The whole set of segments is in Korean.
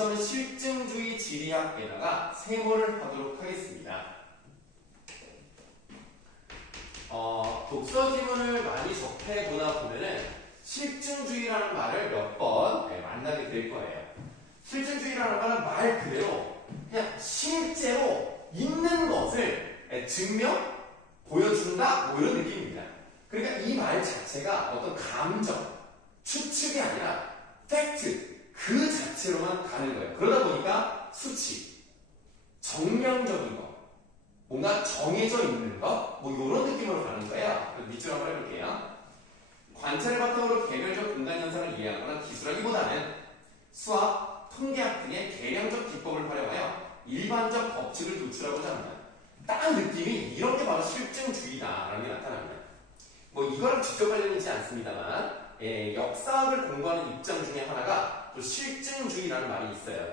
시험은 실증주의 지리학에다가 세모를 하도록 하겠습니다. 독서 지문을 많이 접해보다 보면은 실증주의라는 말을 몇 번 만나게 될 거예요. 실증주의라는 말은 말 그대로 그냥 실제로 있는 것을 증명, 보여준다 뭐 이런 느낌입니다. 그러니까 이 말 자체가 어떤 감정, 추측이 아니라 팩트, 그 자체로만 가는 거예요. 그러다 보니까 수치, 정량적인 거, 뭔가 정해져 있는 것, 뭐 이런 느낌으로 가는 거예요. 밑줄 한번 해볼게요. 관찰을 바탕으로 개별적 공간 현상을 이해하거나 기술하기보다는 수학, 통계학 등의 계량적 기법을 활용하여 일반적 법칙을 도출하고자 합니다. 딱 느낌이 이런 게 바로 실증주의다라는 게 나타납니다. 뭐 이거를 직접 알려주지 않습니다만 역사학을 공부하는 입장 중에 하나가 또 실증주의라는 말이 있어요.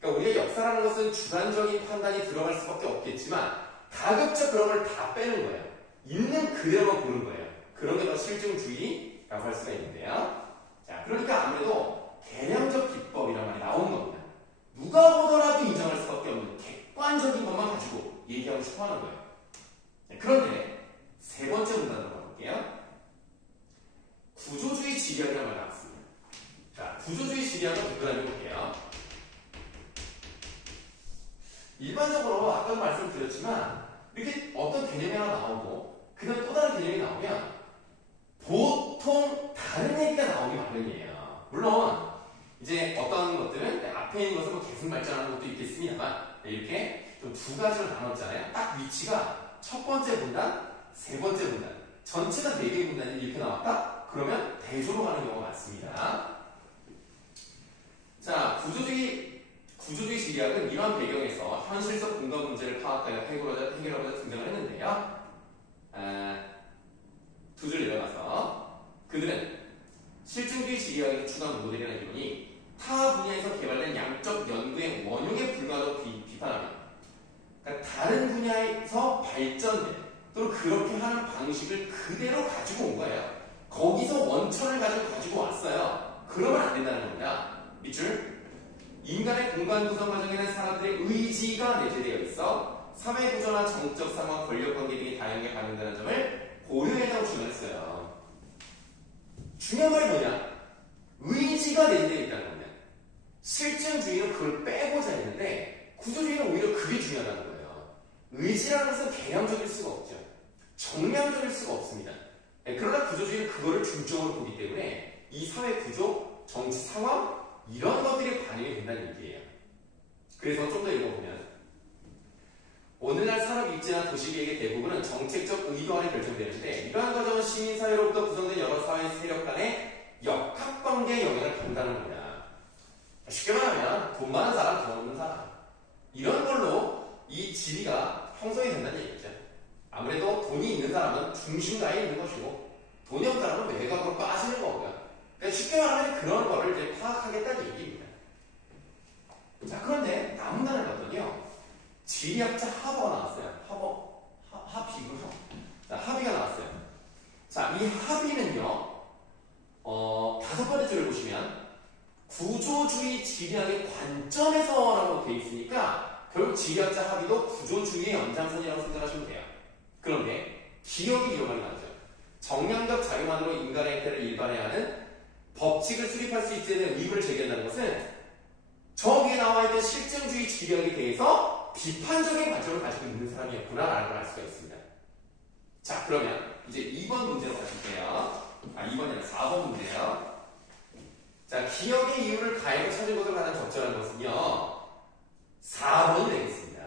그러니까 우리가 역사라는 것은 주관적인 판단이 들어갈 수밖에 없겠지만 가급적 그런 걸 다 빼는 거예요. 있는 그대로만 보는 거예요. 그런 게 바로 실증주의라고 할 수가 있는데요. 자, 그러니까 아무래도 계량적 기법이란 말이 나오는 겁니다. 누가 보더라도 인정할 수밖에 없는 객관적인 것만 가지고 얘기하고 싶어 하는 거예요. 자, 그런데 세 번째 문단으로 가볼게요. 구조주의 지리학이라는 말이 나왔습니다. 자, 구조주의 지리학은 누구나 해볼게요. 일반적으로 아까도 말씀드렸지만 이렇게 어떤 개념이 하나 나오고 그 다음에 또 다른 개념이 나오면 보통 다른 얘기가 나오기 마련이에요. 물론 이제 어떤 것들은 앞에 있는 것은 뭐 계속 발전하는 것도 있겠습니다만 이렇게 좀 두 가지로 나눴잖아요. 딱 위치가 첫 번째 문단, 세 번째 문단 전체가 네 개의 문단이 이렇게 나왔다? 그러면 대조로 가는 경우가 많습니다. 자, 구조주의 지리학은 이러한 배경에서 현실적 공간 문제를 파악하여 해결하고자 등장을 했는데요. 두 줄 내려가서 그들은 실증주의 지리학의 주관 모델이라는 이론이 타 분야에서 개발된 양적 연구의 원흉에 불과하다고 비판합니다. 그러니까 다른 분야에서 발전된 또는 그렇게 하는 방식을 그대로 가지고 온 거예요. 거기서 원천을 가지고 왔어요. 그러면 안 된다는 겁니다. 밑줄. 인간의 공간 구성 과정에는 사람들의 의지가 내재되어 있어 사회 구조나 정적 상황, 권력 관계 등이 다양하게 반영되는 점을 고려해라고 주장했어요. 중요한 말이 뭐냐? 의지가 내재되어 있다는 겁니다. 실증주의는 그걸 빼고자 했는데 구조주의는 오히려 그게 중요하다는 거예요. 의지라는 것은 개량적일 수가 없죠. 정량적일 수가 없습니다. 그러나 구조주의는 그거를 중점으로 보기 때문에 이 사회 구조, 정치 상황 이런 것들이 반영이 된다는 얘기예요. 그래서 좀 더 읽어보면 오늘날 산업 입지나 도시계획의 대부분은 정책적 의도 안에 결정되는데 이러한 과정은 시민사회로부터 구성된 여러 사회 세력 간의 역학관계의 영향을 판다는 겁니다. 쉽게 말하면 돈 많은 사람, 돈 없는 사람 이런 걸로 이 지리가 형성이 된다는 얘기죠. 아무래도 돈이 있는 사람은 중심가에 있는 것이고 돈이 없는 사람은 외곽으로 빠지는 거고요. 그러니까 쉽게 말하면 그런 거를 이제 파악하겠다는 얘기입니다. 자, 그런데 남문단을 봤더니요. 지리학자 하버가 나왔어요. 하비고요. 자, 하비가 나왔어요. 자, 이 하비는요. 다섯 번째 줄을 보시면 구조주의 지리학의 관점에서라고 되어 있으니까 결국 지리학자 하비도 구조주의의 연장선이라고 생각하시면 돼요. 그런데 기억이 이런 말이 나오죠. 정량적 자료만으로 인간의 행태를 일반해야 하는 법칙을 수립할 수 있지 않는 의문을 제기한다는 것은 저 위에 나와 있는 실증주의 지리학에 대해서 비판적인 관점을 가지고 있는 사람이었구나라는 걸 알 수가 있습니다. 자, 그러면 이제 2번 문제로 가실게요. 2번이 아니라 4번 문제예요. 자, 기억의 이유를 가해로 찾은 것으로 가장 적절한 것은요. 4번이 되겠습니다.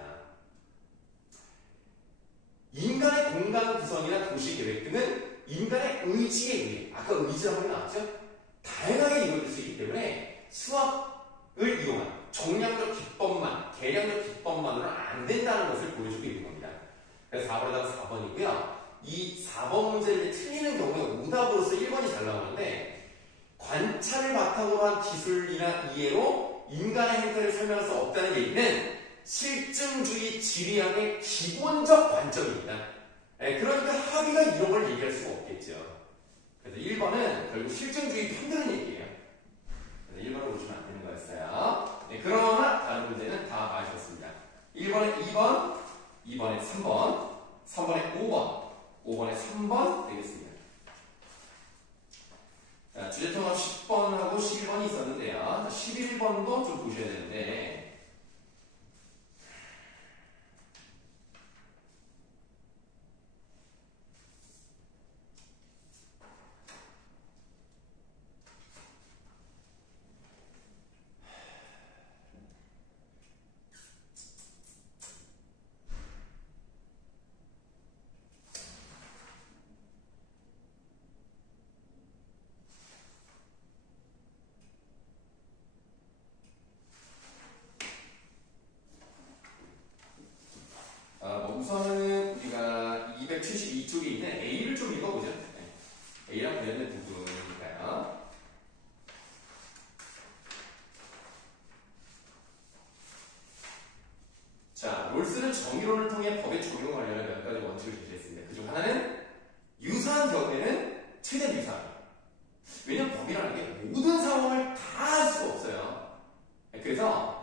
인간의 공간 구성이나 도시 계획 등은 인간의 의지에 의해 아까 의지라고 나왔죠? 다양하게 이루어질 수 있기 때문에 수학을 이용한 정량적 기법만, 계량적 기법만으로는 안 된다는 것을 보여주고 있는 겁니다. 그래서 4번에다가 4번이고요. 이 4번 문제를 틀리는 경우에 오답으로서 1번이 잘 나오는데 관찰을 바탕으로 한 기술이나 이해로 인간의 행태를 설명할 수 없다는 얘기는 실증주의 지리학의 기본적 관점입니다. 그러니까 하비가 이런 걸 얘기할 수가 없겠죠. 그래서 1번은 결국 실증주의 편드는 얘기예요. 그래서 1번을 보시면 안 되는 거였어요. 그런 7번도 좀 보셔야 되는데 우선은 우리가 272쪽에 있는 A를 좀 읽어보죠. 네. A랑 관련된 부분이니까요. 자, 롤스는 정의론을 통해 법의 적용 관련한 몇 가지 원칙을 제시했습니다. 그중 하나는 유사한 경우에는 최대한 유사합니다. 왜냐하면 법이라는 게 모든 상황을 다 할 수가 없어요. 그래서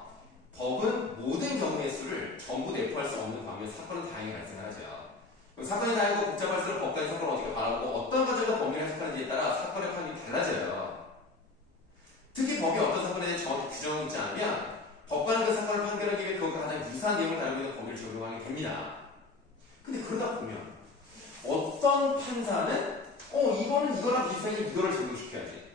법은 모든 경우의 수를 전부 내포할 수 없는 반면 사건은 다양히 발생하죠. 사건이 다양하고 복잡할수록 법관의 사건을 어떻게 바라보고 어떤 과정에서 법률을 해석하는지에 따라 사건의 판단이 달라져요. 특히 법이 어떤 사건에 대해 정확히 규정하지 않으면 법관은 그 사건을 판결하기 위해 그것과 가장 유사한 내용을 다루고 있는 법률을 적용하게 됩니다. 근데 그러다 보면 어떤 판사는 이거는 이거랑 비슷하니 이거를 적용시켜야지.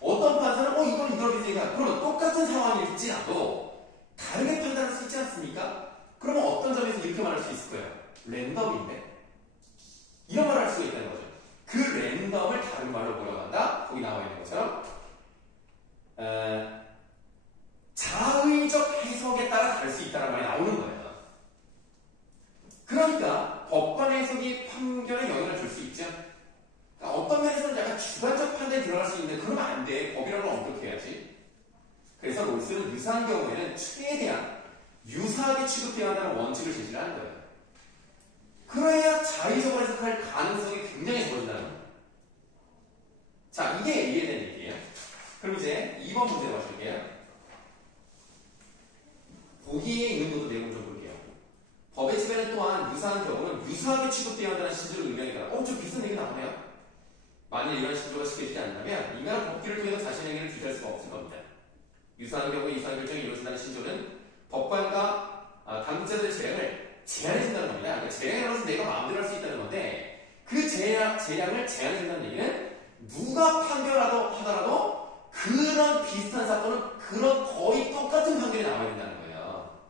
어떤 판사는 이거는 이거랑 비슷하니까 그러면 똑같은 상황일지라도 다르게 판단할 수 있지 않습니까? 그러면 어떤 점에서 이렇게 말할 수 있을 거예요. 랜덤인데? 이런 말을 할 수가 있다는 거죠. 그 랜덤을 다른 말로 뭐라고 한다? 거기 나와 있는 것처럼 자의적 해석에 따라 다를 수 있다는 말이 나오는 거예요. 그러니까 법관의 해석이 판결에 영향을 줄 수 있죠. 그러니까 어떤 면에서는 약간 주관적 판단이 들어갈 수 있는데 그러면 안 돼. 법이라는 걸 엄격해야지. 그래서 롤스는 유사한 경우에는 최대한 유사하게 취급해야 한다는 원칙을 제시를 하는 거예요. 그래야 자의적으로 해석할 가능성이 굉장히 적어진다는 거예요. 자, 이게 이해되는 얘기예요. 그럼 이제 2번 문제로 가실게요. 보기에 있는 것도 내용 좀 볼게요. 법의 집에는 또한 유사한 경우는 유사하게 취급되어야 한다는 신조를 의미하니까 좀 비슷한 얘기 나오네요. 만일 이런 신조가 시켜지지 않는다면 인간은 법규를 통해서 자신의 행위를 규제할 수가 없을 겁니다. 유사한 경우에 유사한 결정이 이루어진다는 신조는 법관과 당국자들의 재량을 제한해준다는 겁니다. 그러니까 재량에 따라서 내가 마음대로 할 수 있다는 건데 그 재량을 제한해준다는 얘기는 누가 하더라도 그런 비슷한 사건은 그런 거의 똑같은 판결이 나와야 된다는 거예요.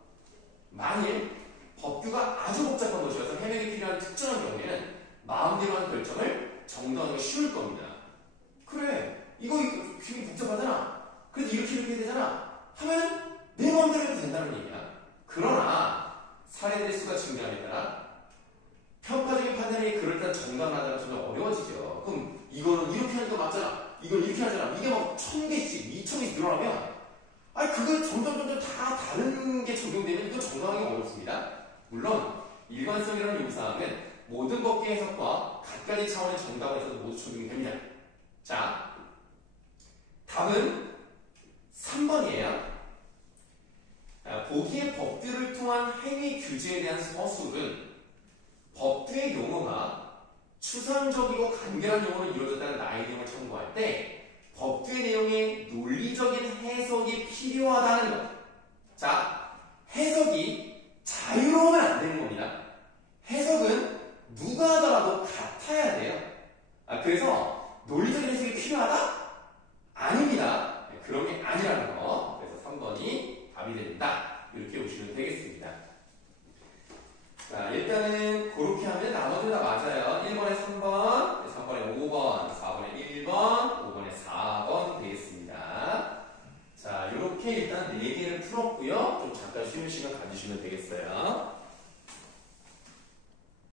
만일 법규가 아주 복잡한 것이어서 해명이 필요한 특정한 경우에는 마음대로 한 결정을 정당하기가 쉬울 겁니다. 그래, 이거 되게 복잡하잖아. 그래서 이렇게 해야 되잖아. 하면 내 마음대로 해도 된다는 얘기야. 그러나 사례들의 수가 증가함에 따라 편파적인 판단이 그럴듯한 정당하다는 점점 어려워지죠. 그럼 이거는 이렇게 하니까 맞잖아. 이건 이렇게 하잖아. 이게 막 1000개씩, 2000개씩 늘어나면 그걸 점점 다 다른 게 적용되면 이건 정당하기 어렵습니다. 물론 일관성이라는 요구사항은 모든 법규 해석과 갖가지 차원의 정당에서도 모두 적용이 됩니다. 자, 답은 3번이에요. 보기의 법규를 통한 행위 규제에 대한 서술은 법규의 용어가 추상적이고 간결한 용어로 이루어졌다는 나의 내용을 첨부할 때 법규의 내용에 논리적인 해석이 필요하다는 것. 자, 해석이 자유로우면 안 되는 겁니다. 해석은 누가 하더라도 같아야 돼요. 그래서 논리적인 해석이 필요하다? 아닙니다. 그런 게 아니라는 거. 그래서 3번이 답이 된다. 이렇게 보시면 되겠습니다. 자, 일단은 그렇게 하면 나머지는 다 맞아요. 1번에 3번, 3번에 5번, 4번에 1번, 5번에 4번 되겠습니다. 자, 이렇게 일단 4개를 풀었고요. 좀 잠깐 쉬는 시간 가지시면 되겠어요.